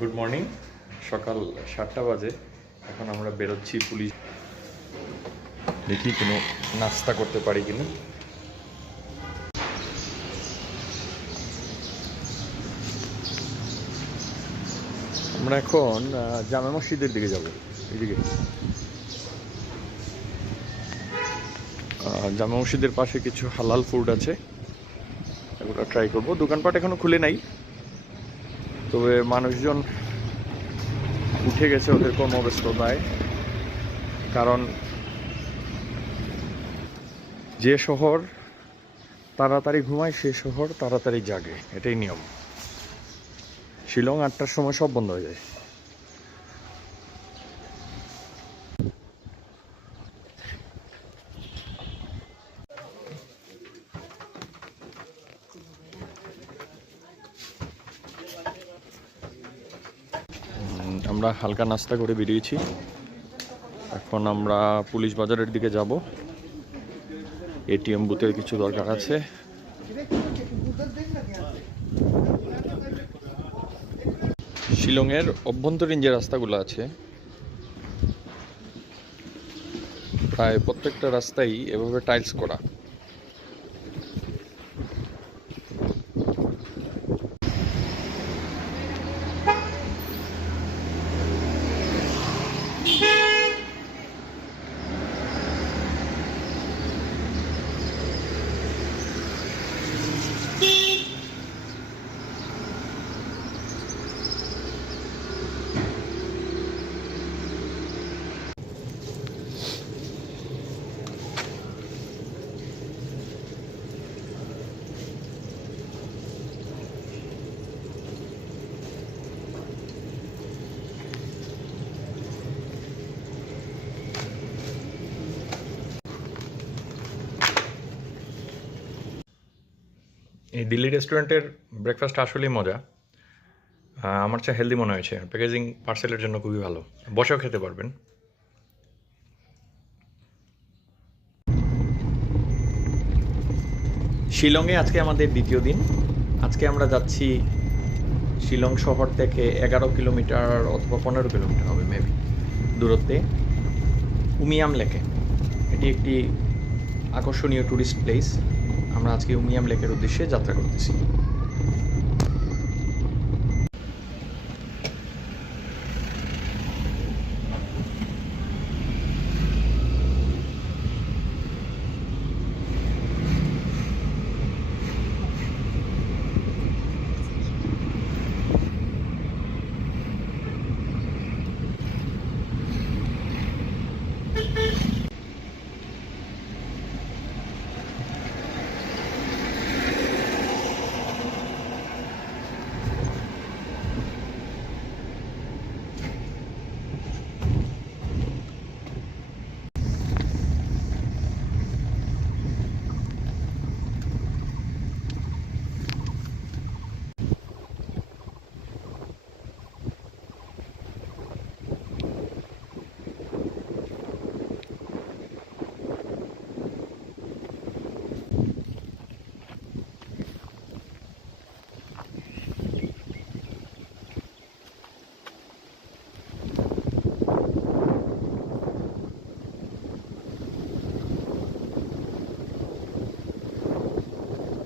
Good morning. সকাল 7টা বাজে। এখন আমরা বেরোচ্ছি। পুলিশ দেখি কোনো নাস্তা করতে পারি কিনা। আমরা এখন জামে মসজিদের দিকে যাব। এদিকে জামে মসজিদের পাশে কিছু হালাল ফুড আছে, এগুলো ট্রাই করব। দোকানপাট এখনো খুলে নাই, তবে মানুষজন উঠে গেছে ওদের কর্মব্যস্ততায়। কারণ যে শহর তাড়াতাড়ি ঘুমায় সে শহর তাড়াতাড়ি জাগে, এটাই নিয়ম। শিলং 8টার সময় সব বন্ধ হয়ে যায়। আমরা হালকা নাস্তা করে বেরিয়েছি। এখন আমরা পুলিশ বাজারের দিকে যাব। এটিএম বুথের কিছু দরকার আছে। শিলংয়ের অভ্যন্তরীণ যে রাস্তাগুলো আছে, প্রায় প্রত্যেকটা রাস্তাই এভাবে টাইলস করা। এই দিল্লি রেস্টুরেন্টের ব্রেকফাস্ট আসলেই মজা। আমার চেয়ে হেলদি মনে হয়েছে। প্যাকেজিং পার্সেলের জন্য খুবই ভালো, বসেও খেতে পারবেন। শিলংয়ে আজকে আমাদের দ্বিতীয় দিন। আজকে আমরা যাচ্ছি শিলং শহর থেকে 11 কিলোমিটার অথবা 15 কিলোমিটার হবে মেবি দূরত্বে উমিয়াম লেকে। এটি একটি আকর্ষণীয় ট্যুরিস্ট প্লেস। আমরা আজকে উমিয়াম লেকের উদ্দেশ্যে যাত্রা করতেছি।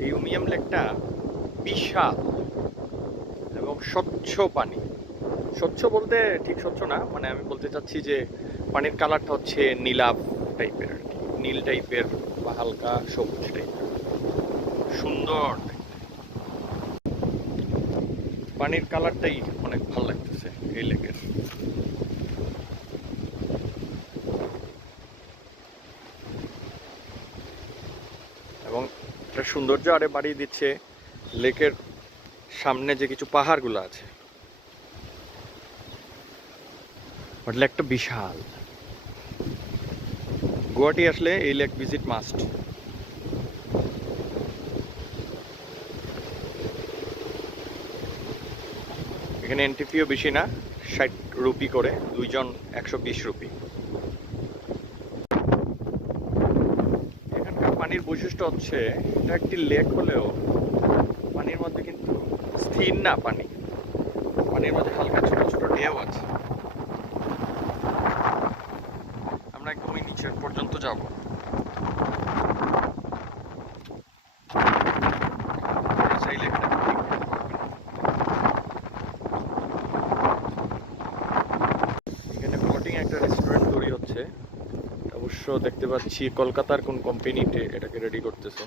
এই উমিয়াম লেকটা বিশাল এবং স্বচ্ছ পানি। স্বচ্ছ বলতে ঠিক স্বচ্ছ না, মানে আমি বলতে চাচ্ছি যে পানির কালারটা হচ্ছে নীলাভ টাইপের আর কি, নীল টাইপের বা হালকা সবুজ টাইপের, সুন্দর। পানির কালারটাই অনেক ভালো লাগতেছে এই লেকের। এবং একটা সৌন্দর্য আরে বাড়িয়ে দিচ্ছে লেকের সামনে যে কিছু পাহাড়গুলো আছে। বাট লেকটা বিশাল। গুয়াহাটি আসলে এই লেক ভিজিট মাস্ট। এখানে এন্ট্রি ফিও বেশি না, 60 রুপি করে, দুইজন 120 রুপি। এখানকার পানির বৈশিষ্ট্য হচ্ছে এটা একটি লেক হলেও পানির মধ্যে কিন্তু স্থির না পানি, পানির মধ্যে হালকা ছোট ছোট ঢেউ আছে। আমরা একদমই নিচের পর্যন্ত যাব। চাইলে একটা boating করতে পারবেন। এখানে ফ্লোটিং একটা রেস্টুরেন্ট তৈরি হচ্ছে, অবশ্য দেখতে পাচ্ছি কলকাতার কোন কোম্পানিতে এটাকে রেডি করতেছে।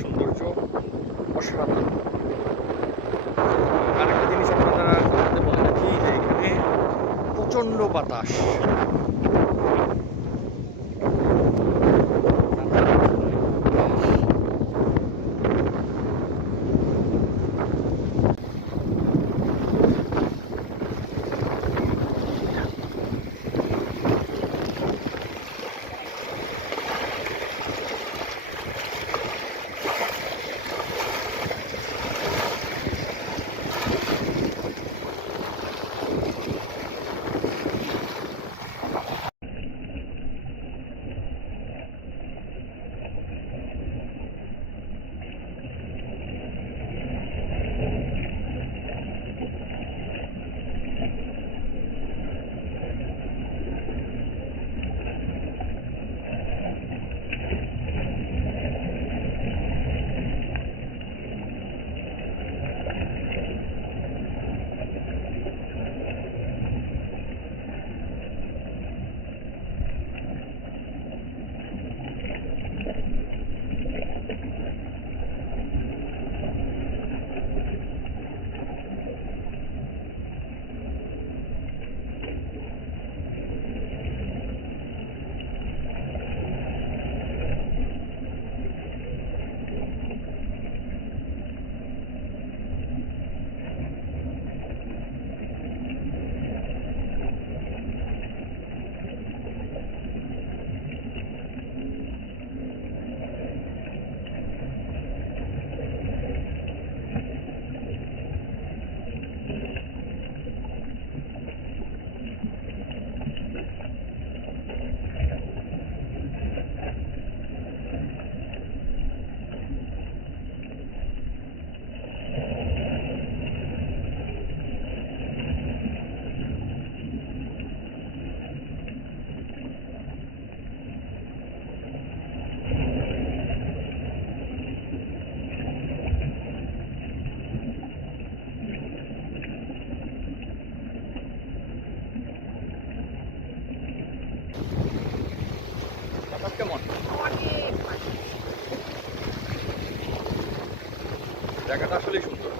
সৌন্দর্য অসাধারণ। আরেকটা জিনিস আপনাদের বলে রাখি যে এখানে প্রচন্ড বাতাস। কেমন জায়গাটা আসলে সুন্দর।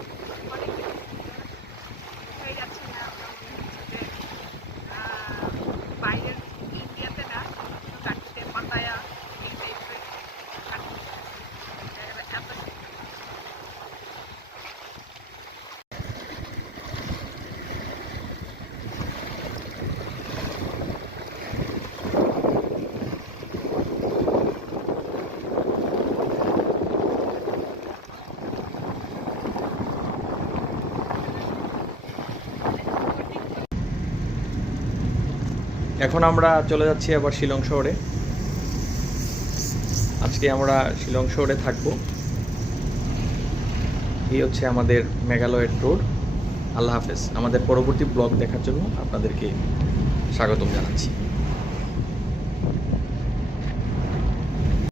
এখন আমরা চলে যাচ্ছি আবার শিলং শহরে। আজকে আমরা শিলং শহরে থাকবো। এই হচ্ছে আমাদের মেঘালয়ের ট্যুর। আল্লাহ হাফেজ। আমাদের পরবর্তী ব্লগ দেখার জন্য আপনাদেরকে স্বাগতম জানাচ্ছি।